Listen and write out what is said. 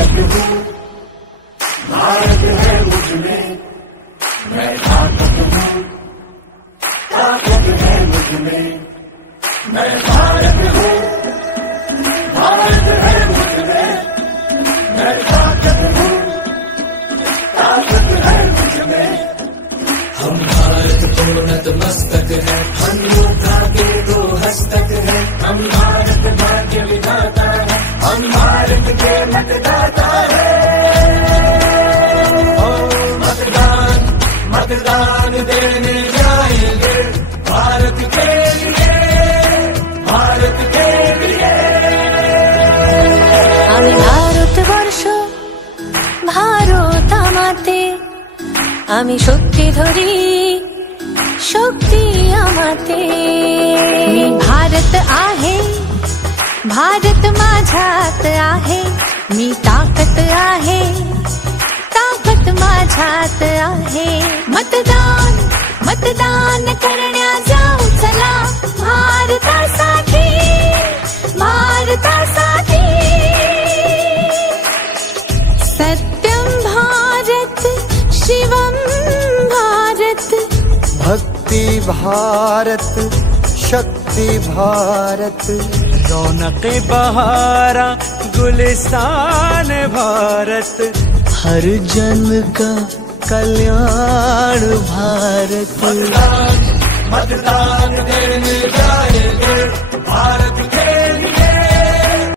भारत हूँ, भारत है मुझमें, मैं ताकत हूँ, ताकत है मुझमें, मैं भारत हूँ, भारत है मुझमें, मैं ताकत हूँ, ताकत है मुझमें। हम भारत को नतमस्तक है, हम योद्धा के दो हस्तक है, हम भारत भाग्य विधाता है, हम भारत के मतदाता है। मतदान मतदान देने जाएंगे भारत के लिए, भारत के लिए। আমি ভারতবর্ষ ভারত আমাতে, আমি শক্তি ধরি शक्ती आमाते। मी भारत आहे, भारत माझ्यात आहे, मी ताकत आहे, ताकत माझ्यात आहे। मतदान मतदान करण्या जाऊ चला, भारतासाठी भारतासाठी। सत्यम भारत शिवम भारत, भक्ति भारत शक्ति भारत, रौनक बहारा गुलिस्तान भारत, हर जन का कल्याण भारत। मतदान मतदान देने जाएंगे भारत के